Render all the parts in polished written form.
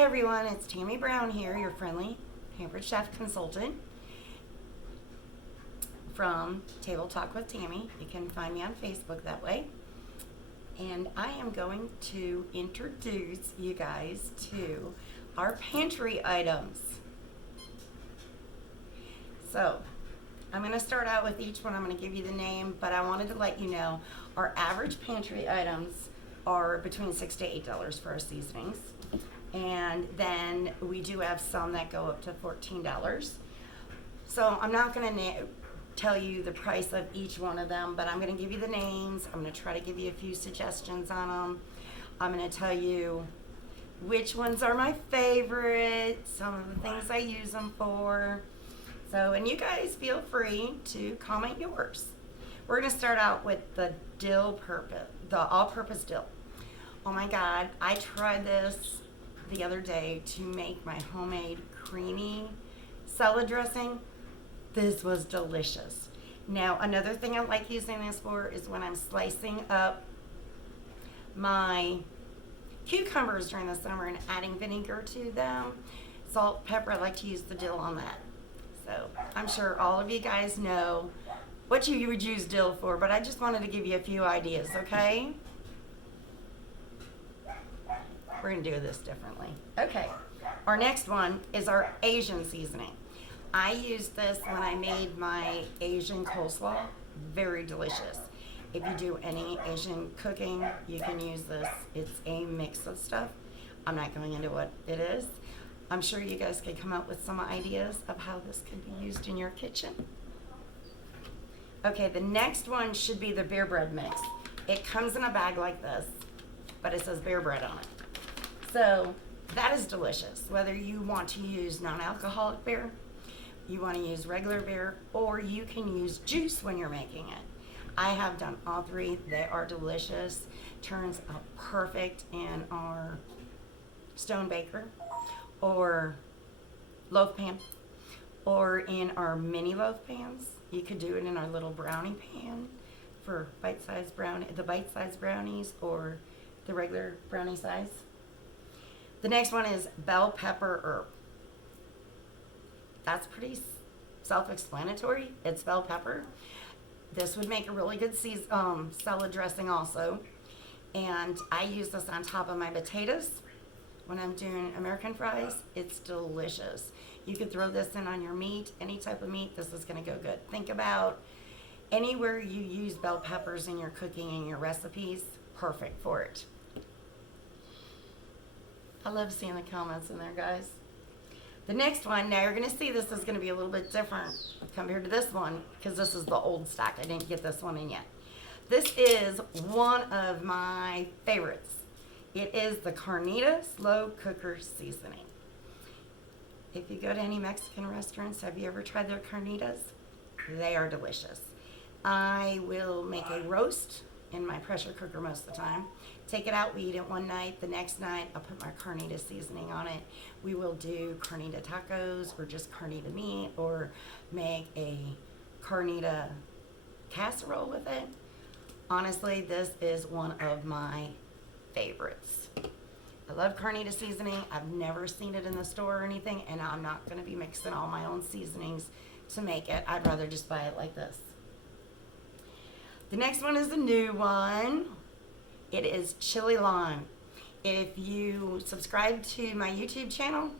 Hi everyone, it's Tammy Brown here, your friendly Pampered Chef consultant from Table Talk with Tammy. You can find me on Facebook that way. And I am going to introduce you guys to our pantry items. So, I'm going to start out with each one. I'm going to give you the name, but I wanted to let you know our average pantry items are between $6 to $8 for our seasonings. And then we do have some that go up to $14. So I'm not going to tell you the price of each one of them, but I'm going to give you the names. I'm going to try to give you a few suggestions on them. I'm going to tell you which ones are my favorite, some of the things I use them for. So, and you guys feel free to comment yours. We're going to start out with the all-purpose dill. Oh my God, I tried this the other day to make my homemade creamy salad dressing. This was delicious. Now, another thing I like using this for is when I'm slicing up my cucumbers during the summer and adding vinegar to them. Salt, pepper, I like to use the dill on that. So I'm sure all of you guys know what you would use dill for, but I just wanted to give you a few ideas, okay? We're going to do this differently. Okay, our next one is our Asian seasoning. I used this when I made my Asian coleslaw. Very delicious. If you do any Asian cooking, you can use this. It's a mix of stuff. I'm not going into what it is. I'm sure you guys could come up with some ideas of how this could be used in your kitchen. Okay, the next one should be the beer bread mix. It comes in a bag like this, but it says beer bread on it. So that is delicious. Whether you want to use non-alcoholic beer, you want to use regular beer, or you can use juice when you're making it. I have done all three. They are delicious. Turns out perfect in our stone baker or loaf pan, or in our mini loaf pans. You could do it in our little brownie pan for bite-sized brownies or the regular brownie size. The next one is bell pepper herb. That's pretty self-explanatory. It's bell pepper. This would make a really good salad dressing also. And I use this on top of my potatoes when I'm doing American fries. It's delicious. You could throw this in on your meat, any type of meat. This is going to go good. Think about anywhere you use bell peppers in your cooking and your recipes, perfect for it. I love seeing the comments in there, guys. The next one, now you're going to see this is going to be a little bit different compared to this one because this is the old stock. I didn't get this one in yet. This is one of my favorites. It is the Carnita Slow Cooker Seasoning. If you go to any Mexican restaurants, have you ever tried their carnitas? They are delicious. I will make a roast in my pressure cooker most of the time. Take it out, we eat it one night. The next night, I'll put my carnita seasoning on it. We will do carnita tacos or just carnita meat or make a carnita casserole with it. Honestly, this is one of my favorites. I love carnita seasoning. I've never seen it in the store or anything, and I'm not going to be mixing all my own seasonings to make it. I'd rather just buy it like this. The next one is a new one. It is chili lime. If you subscribe to my YouTube channel,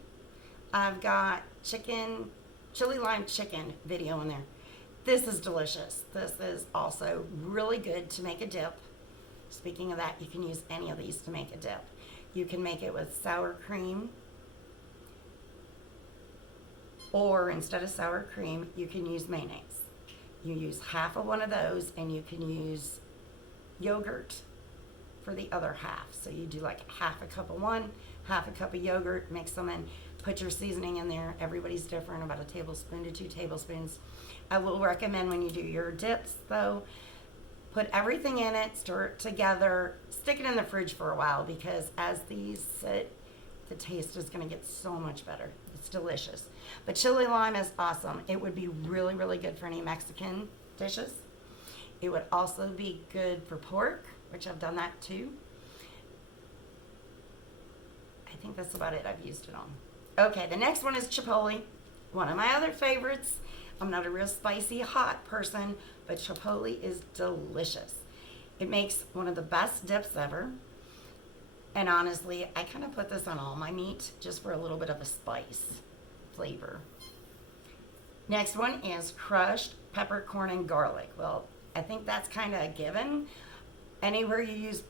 I've got chili lime chicken video in there. This is delicious. This is also really good to make a dip. Speaking of that, you can use any of these to make a dip. You can make it with sour cream, or instead of sour cream, you can use mayonnaise. You use half of one of those, and you can use yogurt for the other half. So you do like half a cup of one, half a cup of yogurt, mix them in, put your seasoning in there. Everybody's different, about a tablespoon to 2 tablespoons. I will recommend when you do your dips though, put everything in it, stir it together, stick it in the fridge for a while because as these sit, the taste is going to get so much better. It's delicious. But chili lime is awesome. It would be really, really good for any Mexican dishes. It would also be good for pork, which I've done that too. I think that's about it I've used it on. Okay, the next one is chipotle, one of my other favorites. I'm not a real spicy hot person, but chipotle is delicious. It makes one of the best dips ever. And honestly, I kind of put this on all my meat just for a little bit of a spice flavor. Next one is crushed peppercorn and garlic. Well, I think that's kind of a given. Anywhere you use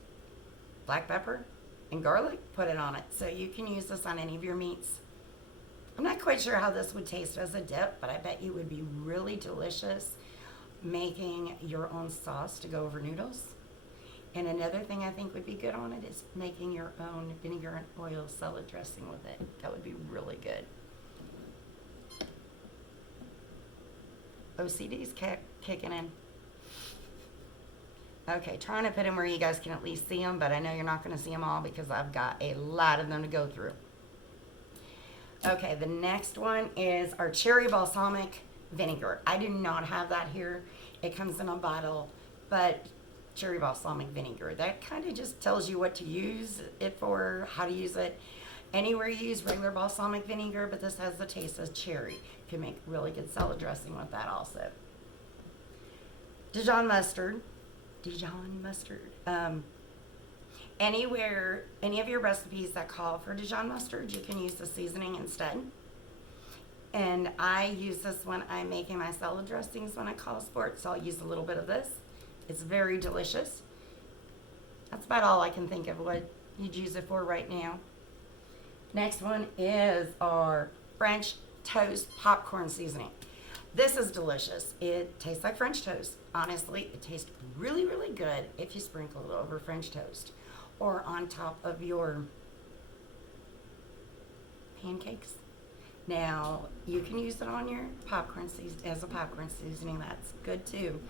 black pepper and garlic, put it on it. So you can use this on any of your meats. I'm not quite sure how this would taste as a dip, but I bet you would be really delicious making your own sauce to go over noodles. And another thing I think would be good on it is making your own vinegar and oil salad dressing with it. That would be really good. OCD's kicking in. Okay, trying to put them where you guys can at least see them, but I know you're not going to see them all because I've got a lot of them to go through. Okay, the next one is our cherry balsamic vinegar. I do not have that here. It comes in a bottle, but cherry balsamic vinegar, that kind of just tells you what to use it for, how to use it. Anywhere you use regular balsamic vinegar, but this has the taste of cherry. You can make really good salad dressing with that also. Dijon mustard. Anywhere, any of your recipes that call for Dijon mustard, you can use the seasoning instead. And I use this when I'm making my salad dressings when it calls for it, so I'll use a little bit of this. It's very delicious. That's about all I can think of what you'd use it for right now. Next one is our French toast popcorn seasoning. This is delicious. It tastes like French toast. Honestly, it tastes really, really good if you sprinkle it over French toast or on top of your pancakes. Now, you can use it on your popcorn as a popcorn seasoning. That's good too.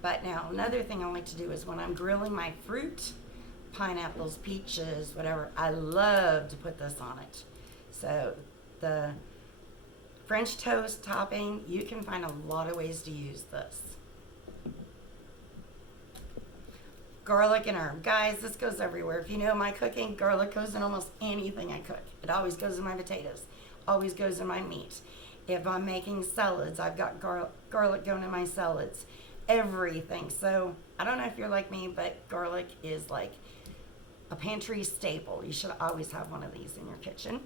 But now, another thing I like to do is when I'm grilling my fruit, pineapples, peaches, whatever, I love to put this on it. So the French toast topping, you can find a lot of ways to use this. Garlic and herb. Guys, this goes everywhere. If you know my cooking, garlic goes in almost anything I cook. It always goes in my potatoes, always goes in my meat. If I'm making salads, I've got garlic going in my salads. Everything. So I don't know if you're like me, but garlic is like a pantry staple. You should always have one of these in your kitchen.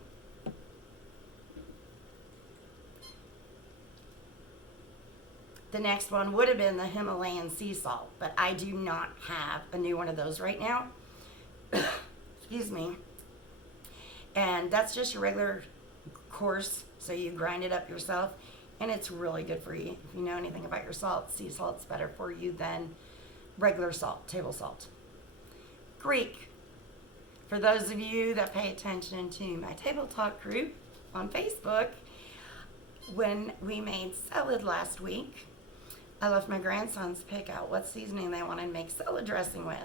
The next one would have been the Himalayan sea salt, but I do not have a new one of those right now. Excuse me. And that's just your regular coarse, so you grind it up yourself, and it's really good for you. If you know anything about your salt, sea salt's better for you than regular salt, table salt. Greek. For those of you that pay attention to my Table Talk group on Facebook, when we made salad last week, I left my grandsons pick out what seasoning they wanted to make salad dressing with.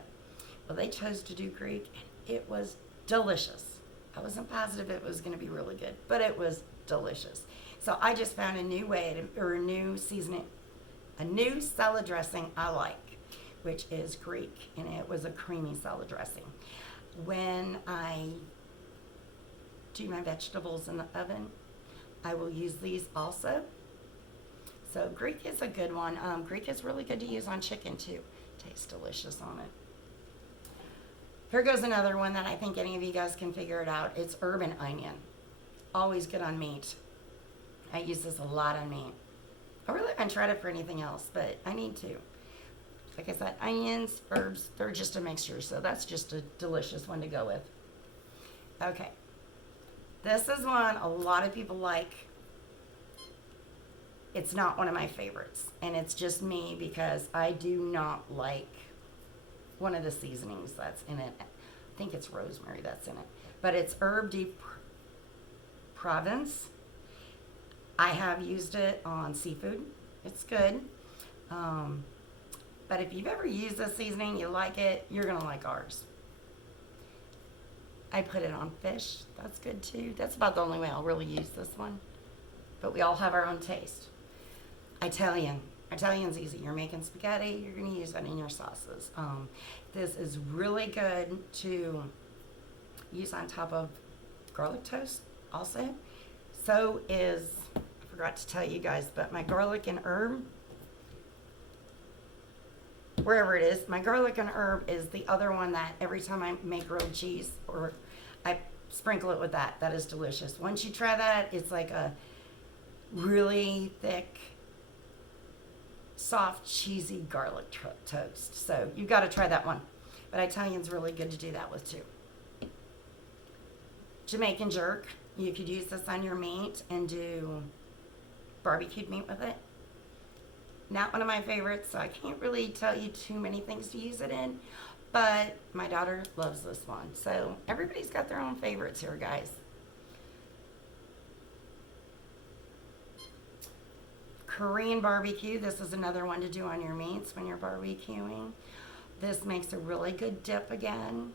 Well, they chose to do Greek, and it was delicious. I wasn't positive it was going to be really good, but it was delicious. So I just found a new way or a new seasoning, a new salad dressing I like, which is Greek, and it was a creamy salad dressing. When I do my vegetables in the oven, I will use these also. So Greek is a good one. Greek is really good to use on chicken too. Tastes delicious on it. Here goes another one that I think any of you guys can figure it out. It's herb and onion. Always good on meat. I use this a lot on meat. I really haven't tried it for anything else, but I need to. Like I said, onions, herbs, they're just a mixture, so that's just a delicious one to go with. Okay. This is one a lot of people like. It's not one of my favorites, and it's just me because I do not like one of the seasonings that's in it. I think it's rosemary that's in it, but it's Herbe de Provence. I have used it on seafood. It's good. But if you've ever used this seasoning, you like it, you're going to like ours. I put it on fish. That's good too. That's about the only way I'll really use this one. But we all have our own taste. Italian's easy. You're making spaghetti, you're going to use that in your sauces. This is really good to use on top of garlic toast also. So is, I forgot to tell you guys, but my garlic and herb, wherever it is, my garlic and herb is the other one that every time I make grilled cheese or I sprinkle it with that. That is delicious. Once you try that, it's like a really thick, soft, cheesy garlic toast. So you've got to try that one. But Italian's really good to do that with too. Jamaican jerk. You could use this on your meat and do barbecued meat with it. Not one of my favorites, so I can't really tell you too many things to use it in. But my daughter loves this one. So everybody's got their own favorites here, guys. Korean barbecue. This is another one to do on your meats when you're barbecuing. This makes a really good dip again.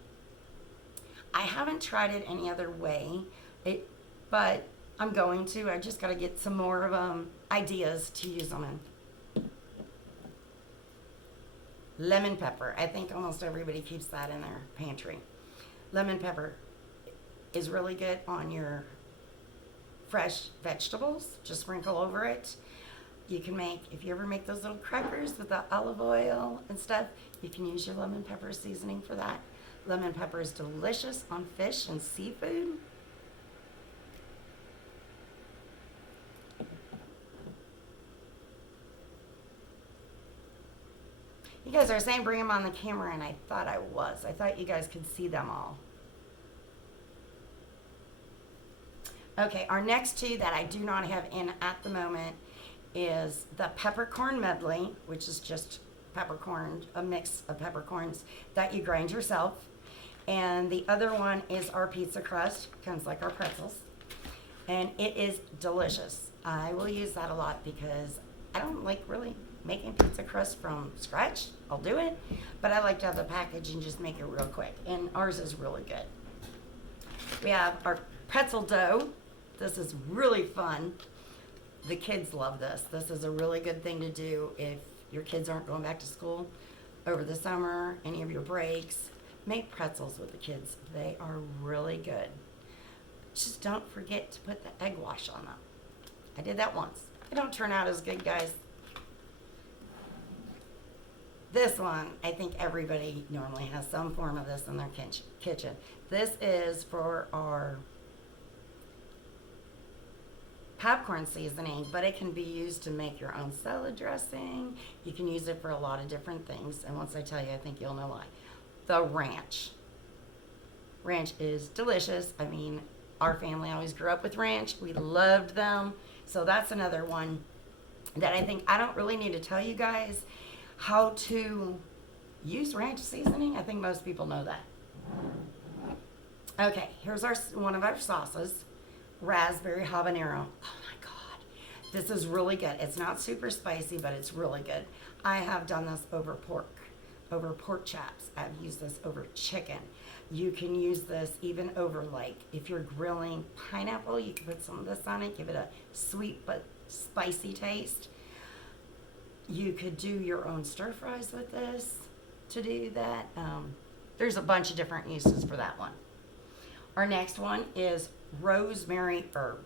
I haven't tried it any other way, but I'm going to. I just got to get some more of ideas to use them in. Lemon pepper. I think almost everybody keeps that in their pantry. Lemon pepper is really good on your fresh vegetables. Just sprinkle over it. You can make, if you ever make those little crackers with the olive oil and stuff, you can use your lemon pepper seasoning for that. Lemon pepper is delicious on fish and seafood. You guys are saying bring them on the camera, and I thought I was. I thought you guys could see them all. Okay, our next two that I do not have in at the moment is the peppercorn medley, which is just peppercorn, a mix of peppercorns that you grind yourself. And the other one is our pizza crust, kind of like our pretzels. And it is delicious. I will use that a lot because I don't like really making pizza crust from scratch. I'll do it, but I like to have the package and just make it real quick. And ours is really good. We have our pretzel dough. This is really fun. The kids love this. This is a really good thing to do if your kids aren't going back to school over the summer, any of your breaks. Make pretzels with the kids. They are really good. Just don't forget to put the egg wash on them. I did that once. They don't turn out as good, guys. This one, I think everybody normally has some form of this in their kitchen. This is for our popcorn seasoning, but it can be used to make your own salad dressing. You can use it for a lot of different things, and once I tell you, I think you'll know why. The ranch. Ranch is delicious. I mean, our family always grew up with ranch. We loved them. So that's another one that I think I don't really need to tell you guys how to use ranch seasoning. I think most people know that. Okay, here's one of our sauces. Raspberry habanero. Oh my God. This is really good. It's not super spicy, but it's really good. I have done this over pork chops. I've used this over chicken. You can use this even over, like, if you're grilling pineapple, you can put some of this on it, give it a sweet but spicy taste. You could do your own stir fries with this to do that. There's a bunch of different uses for that one. Our next one is rosemary herb.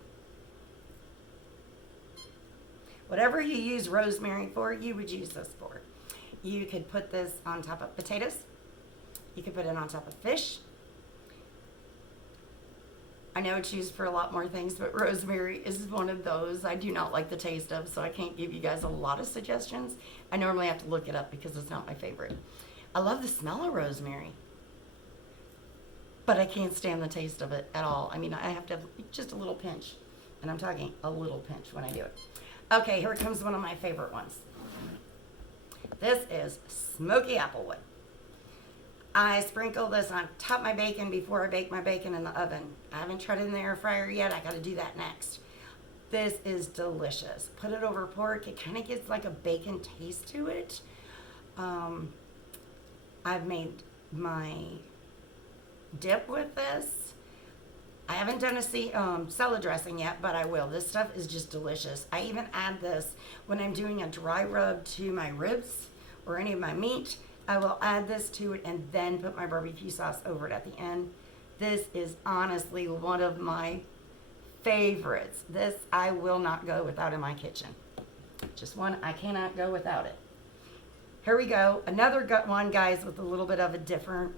Whatever you use rosemary for, you would use this for. You could put this on top of potatoes. You could put it on top of fish. I know it's used for a lot more things, but rosemary is one of those I do not like the taste of, so I can't give you guys a lot of suggestions. I normally have to look it up because it's not my favorite. I love the smell of rosemary, but I can't stand the taste of it at all. I mean, I have to have just a little pinch, and I'm talking a little pinch when I do it. Okay, here comes one of my favorite ones. This is smoky applewood. I sprinkle this on top of my bacon before I bake my bacon in the oven. I haven't tried it in the air fryer yet. I got to do that next. This is delicious. Put it over pork. It kind of gets like a bacon taste to it. I've made my dip with this. I haven't done a salad dressing yet, but I will. This stuff is just delicious. I even add this when I'm doing a dry rub to my ribs or any of my meat. I will add this to it and then put my barbecue sauce over it at the end. This is honestly one of my favorites. This I will not go without in my kitchen. Just one, I cannot go without it. Here we go. Another gut one, guys, with a little bit of a different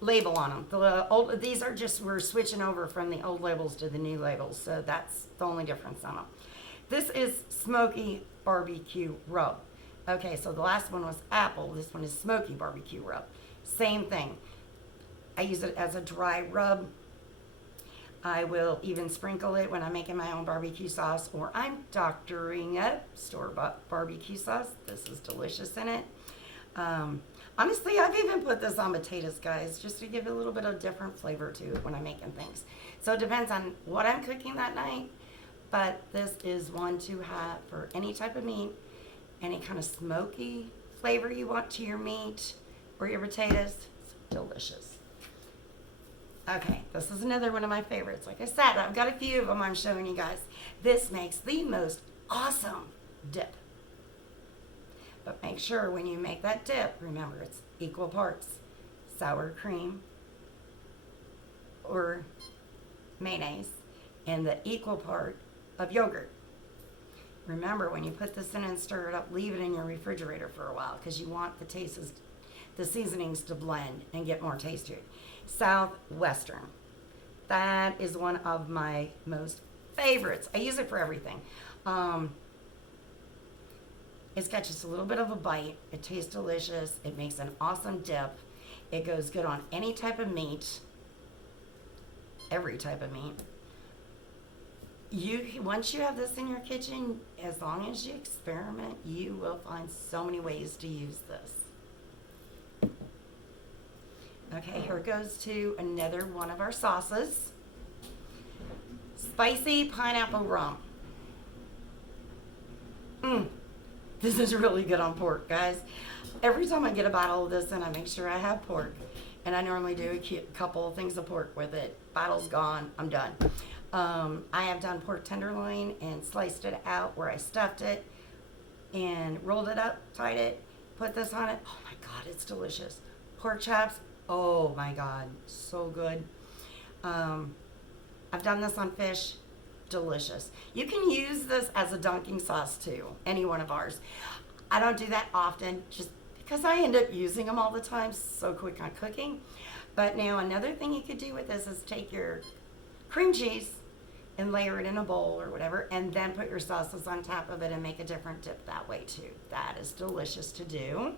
label on them. The old, these are just, we're switching over from the old labels to the new labels, so that's the only difference on them. This is smoky barbecue rub. Okay, so the last one was apple. This one is smoky barbecue rub. Same thing. I use it as a dry rub. I will even sprinkle it when I'm making my own barbecue sauce, or I'm doctoring up store-bought barbecue sauce. This is delicious in it. Honestly, I've even put this on potatoes, guys, just to give it a little bit of different flavor to it when I'm making things. So it depends on what I'm cooking that night, but this is one to have for any type of meat, any kind of smoky flavor you want to your meat or your potatoes. It's delicious. Okay, this is another one of my favorites. Like I said, I've got a few of them I'm showing you guys. This makes the most awesome dip. But make sure when you make that dip, remember it's equal parts sour cream or mayonnaise and the equal part of yogurt. Remember, when you put this in and stir it up, leave it in your refrigerator for a while because you want the seasonings to blend and get more taste to it. Southwestern. That is one of my most favorites. I use it for everything. It's got just a little bit of a bite. It tastes delicious. It makes an awesome dip. It goes good on any type of meat. Every type of meat. Once you have this in your kitchen, as long as you experiment, you will find so many ways to use this. Okay, here goes to another one of our sauces. Spicy pineapple rum. This is really good on pork, guys. Every time I get a bottle of this in, I make sure I have pork. And I normally do a couple of things of pork with it. Bottle's gone, I'm done. I have done pork tenderloin and sliced it out where I stuffed it and rolled it up, tied it, put this on it. Oh my God, it's delicious. Pork chops, oh my God, so good. I've done this on fish, delicious. You can use this as a dunking sauce too, any one of ours. I don't do that often just because I end up using them all the time, so quick on cooking. But now another thing you could do with this is take your cream cheese and layer it in a bowl or whatever, and then put your sauces on top of it and make a different dip that way too. That is delicious to do.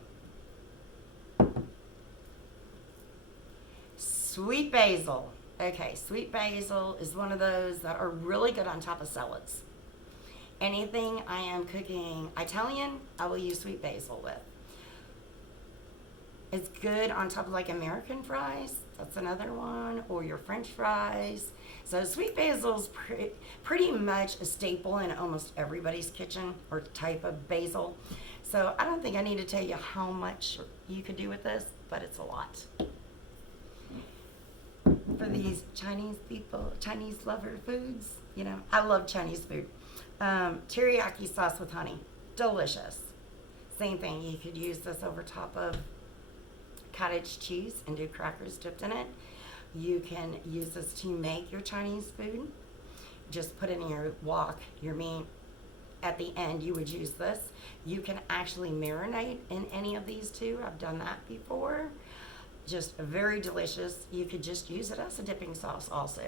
Sweet basil. Okay, sweet basil is one of those that are really good on top of salads. Anything I am cooking Italian, I will use sweet basil with. It's good on top of like American fries. That's another one, or your French fries. So sweet basil is pretty much a staple in almost everybody's kitchen or type of basil. So I don't think I need to tell you how much you could do with this, but it's a lot. For these Chinese people, Chinese lover foods, you know, I love Chinese food. Teriyaki sauce with honey, delicious. Same thing, you could use this over top of cottage cheese and do crackers dipped in it. You can use this to make your Chinese food. Just put it in your wok, your meat. At the end, you would use this. You can actually marinate in any of these too. I've done that before. Just very delicious. You could just use it as a dipping sauce also.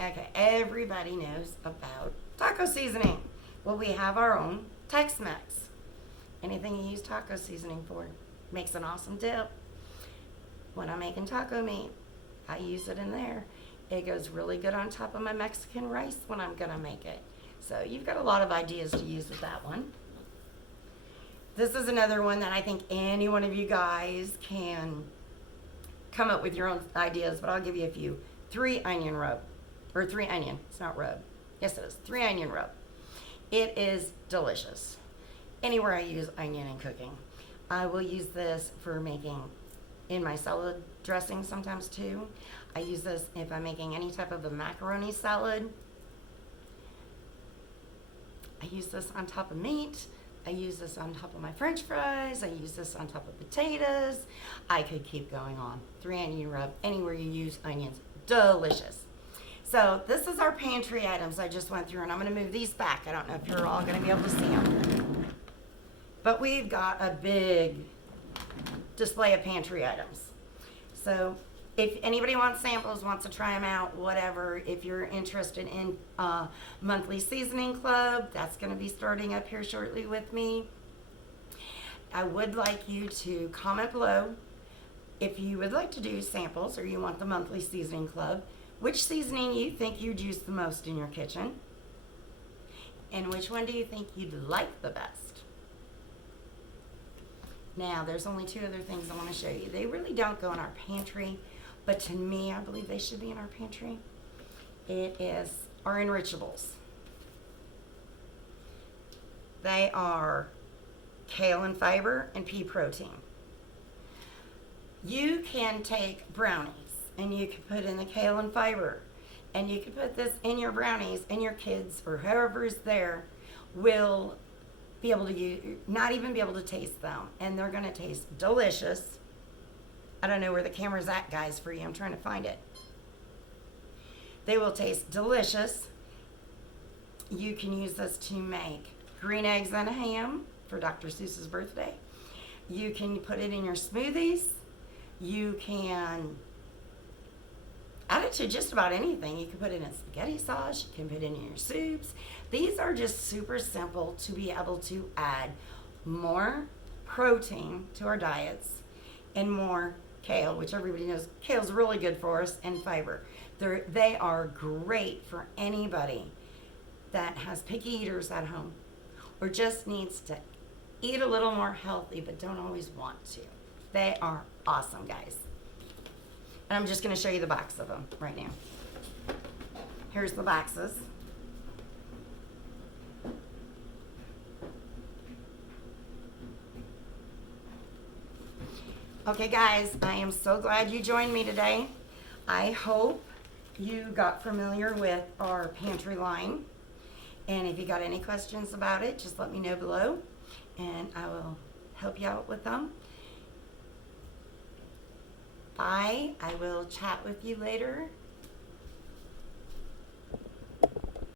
Okay, everybody knows about taco seasoning. Well, we have our own Tex-Mex. Anything you use taco seasoning for makes an awesome dip. When I'm making taco meat, I use it in there. It goes really good on top of my Mexican rice when I'm gonna make it. So you've got a lot of ideas to use with that one. This is another one that I think any one of you guys can come up with your own ideas, but I'll give you a few. 3 onion rub, or 3 onion, it's not rub. Yes it is, 3 onion rub. It is delicious. Anywhere I use onion in cooking. I will use this for making in my salad dressing sometimes too. I use this if I'm making any type of a macaroni salad. I use this on top of meat. I use this on top of my french fries. I use this on top of potatoes. I could keep going on. 3 onion rub, anywhere you use onions. Delicious. So this is our pantry items I just went through, and I'm going to move these back. I don't know if you're all going to be able to see them. But we've got a big display of pantry items. So if anybody wants samples, wants to try them out, whatever, if you're interested in monthly seasoning club, that's going to be starting up here shortly with me. I would like you to comment below if you would like to do samples or you want the monthly seasoning club, which seasoning you think you'd use the most in your kitchen, and which one do you think you'd like the best. Now, there's only 2 other things I want to show you. They really don't go in our pantry, but to me, I believe they should be in our pantry. It is our Enrichables. They are kale and fiber and pea protein. You can take brownies and you can put in the kale and fiber, and you can put this in your brownies, and your kids or whoever's there will be able to not even be able to taste them, and they're going to taste delicious. I don't know where the camera's at, guys, for you. I'm trying to find it. They will taste delicious. You can use this to make green eggs and a ham for Dr. Seuss's birthday. You can put it in your smoothies. You can add it to just about anything. You can put it in spaghetti sauce. You can put it in your soups. These are just super simple to be able to add more protein to our diets and more kale, which everybody knows kale is really good for us, and fiber. They are great for anybody that has picky eaters at home or just needs to eat a little more healthy but don't always want to. They are awesome, guys. And I'm just going to show you the box of them right now. Here's the boxes. Okay, guys, I am so glad you joined me today. I hope you got familiar with our pantry line. And if you got any questions about it, just let me know below, and I will help you out with them. Bye. I will chat with you later.